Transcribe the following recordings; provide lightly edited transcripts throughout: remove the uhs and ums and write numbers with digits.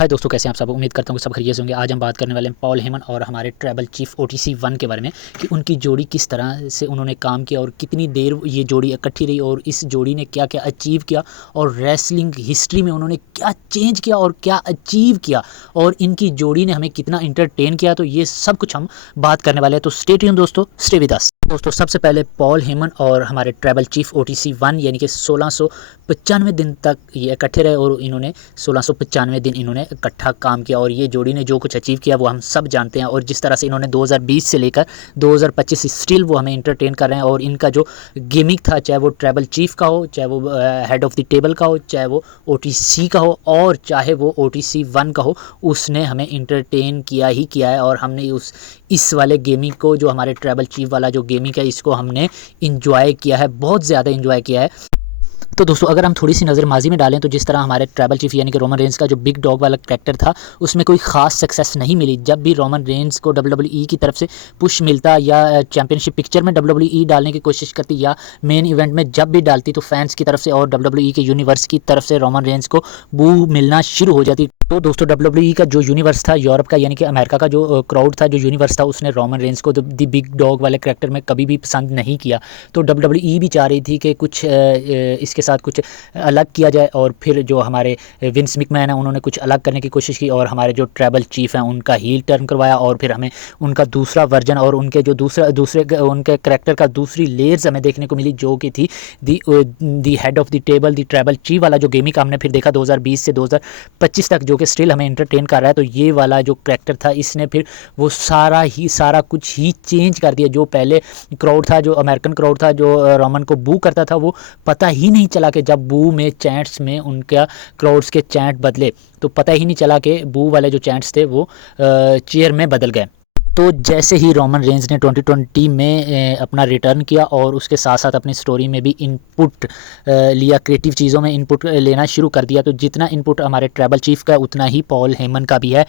हाय दोस्तों, कैसे हैं आप सब। उम्मीद करता हूँ कि सब खैरियत से होंगे। आज हम बात करने वाले हैं पॉल हेमन और हमारे ट्रैबल चीफ OTC 1 के बारे में कि उनकी जोड़ी किस तरह से उन्होंने काम किया और कितनी देर ये जोड़ी इकट्ठी रही और इस जोड़ी ने क्या क्या अचीव किया और रेसलिंग हिस्ट्री में उन्होंने क्या चेंज किया और क्या अचीव किया और इनकी जोड़ी ने हमें कितना इंटरटेन किया। तो ये सब कुछ हम बात करने वाले हैं, तो स्टे ट्यून दोस्तों, स्टे विद अस। दोस्तों सबसे पहले पॉल हेमन और हमारे ट्रैबल चीफ OTC 1 यानी कि 1695 दिन तक ये इकट्ठे रहे और इन्होंने 1695 दिन इन्होंने इकट्ठा काम किया और ये जोड़ी ने जो कुछ अचीव किया वो हम सब जानते हैं। और जिस तरह से इन्होंने 2020 से लेकर 2025 स्टिल वो हमें इंटरटेन कर रहे हैं और इनका जो गेमिक था, चाहे वो ट्रैबल चीफ का हो, चाहे वो हेड ऑफ द टेबल का हो, चाहे वो OTC का हो और चाहे वो OTC 1 का हो, उसने हमें इंटरटेन किया ही किया है। और हमने इस वाले गेमिंग को, जो हमारे ट्रैबल चीफ वाला जो गेमिंग है, इसको हमने इंजॉय किया है, बहुत ज़्यादा इंजॉय किया है। तो दोस्तों अगर हम थोड़ी सी नज़र माजी में डालें तो जिस तरह हमारे ट्रैबल चीफ यानी कि रोमन रेंज का जो बिग डॉग वाला कैरेक्टर था, उसमें कोई ख़ास सक्सेस नहीं मिली। जब भी रोमन रेंज को WWE की तरफ से पुश मिलता या चैंपियनशिप पिक्चर में WWE डालने की कोशिश करती या मेन इवेंट में जब भी डालती, तो फैंस की तरफ से और WWE के यूनिवर्स की तरफ से रोमन रेंज को बू मिलना शुरू हो जाती। तो दोस्तों WWE का जो यूनिवर्स था, यूरोप का यानी कि अमेरिका का जो क्राउड था, जो यूनिवर्स था, उसने रोमन रेंज को द बिग डॉग वाले कैरेक्टर में कभी भी पसंद नहीं किया। तो WWE भी चाह रही थी कि कुछ इसके साथ कुछ अलग किया जाए और फिर जो हमारे विंस मैकमैन है उन्होंने कुछ अलग करने की कोशिश की और हमारे जो ट्रैबल चीफ हैं उनका हील टर्न करवाया और फिर हमें उनका दूसरा वर्जन और उनके जो दूसरे उनके करैक्टर का दूसरी लेयर्स हमें देखने को मिली, जो कि थी the head of the table, the tribal chief वाला जो गेमिंग हमने फिर देखा 2020 से 2025 तक, जो कि स्टिल हमें इंटरटेन कर रहा है। तो ये वाला जो करैक्टर था, इसने फिर वो सारा कुछ ही चेंज कर दिया। जो पहले क्राउड था, जो अमेरिकन क्राउड था, जो रोमन को बू करता था, वो पता ही नहीं चला कि जब बू में चैंट्स में उनका क्राउड्स के चैंट बदले, तो पता ही नहीं चला कि बू वाले जो चैंट्स थे वो चीयर में बदल गए। तो जैसे ही रोमन रेंज ने 2020 में अपना रिटर्न किया और उसके साथ साथ अपनी स्टोरी में भी इनपुट लिया, क्रिएटिव चीज़ों में इनपुट लेना शुरू कर दिया, तो जितना इनपुट हमारे ट्रैबल चीफ का उतना ही पॉल हेमन का भी है।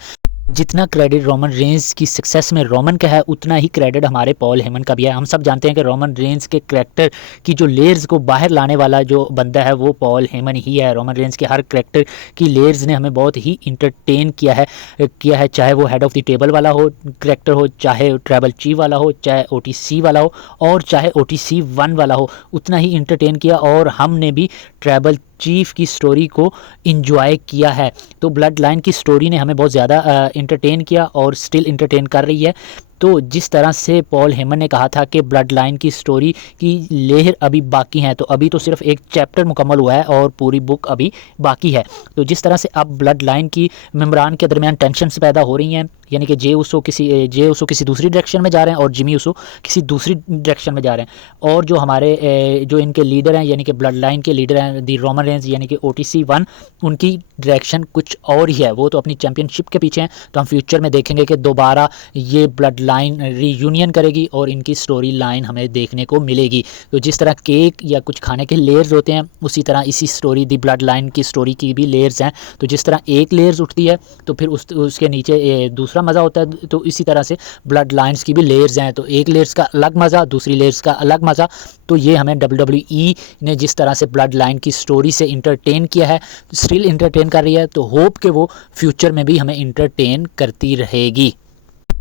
जितना क्रेडिट रोमन रेंज की सक्सेस में रोमन का है, उतना ही क्रेडिट हमारे पॉल हेमन का भी है। हम सब जानते हैं कि रोमन रेंज के करैक्टर की जो लेयर्स को बाहर लाने वाला जो बंदा है वो पॉल हेमन ही है। रोमन रेंज के हर करैक्टर की लेयर्स ने हमें बहुत ही इंटरटेन किया है, चाहे वो हेड ऑफ द टेबल वाला हो करैक्टर हो, चाहे ट्रैबल चीफ वाला हो, चाहे OTC वाला हो और चाहे OTC 1 वाला हो, उतना ही इंटरटेन किया और हमने भी ट्रैबल चीफ की स्टोरी को इंजॉय किया है। तो ब्लड लाइन की स्टोरी ने हमें बहुत ज़्यादा इंटरटेन किया और स्टिल इंटरटेन कर रही है। तो जिस तरह से पॉल हेमन ने कहा था कि ब्लड लाइन की स्टोरी की लेयर अभी बाकी है, तो अभी तो सिर्फ एक चैप्टर मुकम्मल हुआ है और पूरी बुक अभी बाकी है। तो जिस तरह से अब ब्लड लाइन की मेम्बरान के दरमियान टेंशन्स पैदा हो रही हैं, यानी कि जे उसो किसी दूसरी डायरेक्शन में जा रहे हैं और जिमी उसो किसी दूसरी डायरेक्शन में जा रहे हैं, और जो हमारे जो इनके लीडर हैं यानी कि ब्लड लाइन के लीडर हैं दी रोमन रेंज यानी कि OTC 1, उनकी डायरेक्शन कुछ और ही है। वो तो अपनी चैंपियनशिप के पीछे हैं। तो हम फ्यूचर में देखेंगे कि दोबारा ये ब्लड लाइन रीयूनियन करेगी और इनकी स्टोरी लाइन हमें देखने को मिलेगी। तो जिस तरह केक या कुछ खाने के लेयर्स होते हैं, उसी तरह इसी स्टोरी दी ब्लड लाइन की स्टोरी की भी लेयर्स हैं। तो जिस तरह एक लेयर्स उठती है तो फिर उसके नीचे दूसरा मज़ा होता है, तो इसी तरह से ब्लड लाइन्स की भी लेयर्स हैं। तो एक लेयर्स का अलग मज़ा, दूसरी लेयर्स का अलग मज़ा। तो ये हमें WWE ने जिस तरह से ब्लड लाइन की स्टोरी से इंटरटेन किया है, स्टिल इंटरटेन कर रही है, तो होप कि वो फ्यूचर में भी हमें इंटरटेन करती रहेगी।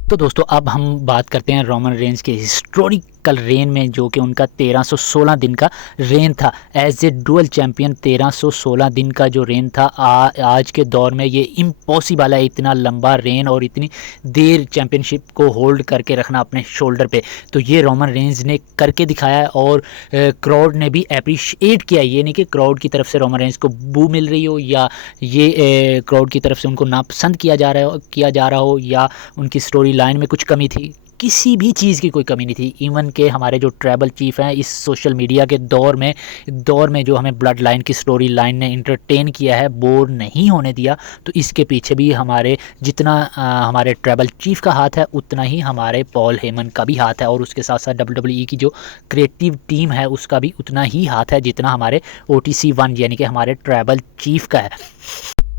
तो दोस्तों अब हम बात करते हैं रोमन रेंज के हिस्टोरिकल रेन में, जो कि उनका 1316 दिन का रेन था एज ए डुअल चैम्पियन। 1316 दिन का जो रेन था, आज के दौर में ये इम्पॉसिबल है, इतना लंबा रेन और इतनी देर चैम्पियनशिप को होल्ड करके रखना अपने शोल्डर पे। तो ये रोमन रेंज ने करके दिखाया है और क्राउड ने भी अप्रिशिएट किया। ये नहीं कि क्राउड की तरफ से रोमन रेंज को बू मिल रही हो या ये क्राउड की तरफ से उनको नापसंद किया जा रहा हो या उनकी स्टोरी लाइन में कुछ कमी थी। किसी भी चीज़ की कोई कमी नहीं थी। इवन के हमारे जो ट्रैबल चीफ हैं इस सोशल मीडिया के दौर में जो हमें ब्लड लाइन की स्टोरी लाइन ने इंटरटेन किया है, बोर नहीं होने दिया। तो इसके पीछे भी हमारे जितना हमारे ट्रैबल चीफ का हाथ है, उतना ही हमारे पॉल हेमन का भी हाथ है और उसके साथ साथ WWE की जो क्रिएटिव टीम है उसका भी उतना ही हाथ है जितना हमारे OTC 1 यानी कि हमारे ट्रैबल चीफ का है।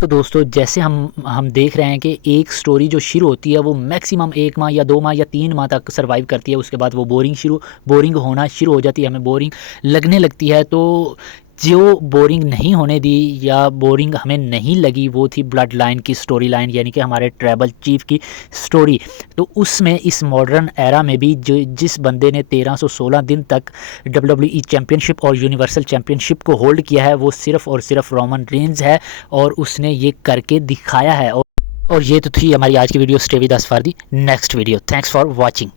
तो दोस्तों जैसे हम देख रहे हैं कि एक स्टोरी जो शुरू होती है वो मैक्सिमम 1 माह या 2 माह या 3 माह तक सर्वाइव करती है, उसके बाद वो बोरिंग होना शुरू हो जाती है, हमें बोरिंग लगने लगती है। तो जो बोरिंग नहीं होने दी या बोरिंग हमें नहीं लगी वो थी ब्लड लाइन की स्टोरी लाइन, यानी कि हमारे ट्राइबल चीफ की स्टोरी। तो उसमें इस मॉडर्न एरा में भी जिस बंदे ने 1316 दिन तक WWE चैम्पियनशिप और यूनिवर्सल चैम्पियनशिप को होल्ड किया है वो सिर्फ़ और सिर्फ रोमन रेंज है, और उसने ये करके दिखाया है। और ये तो थी हमारी आज की video. Stay with us for the next video. Thanks for watching.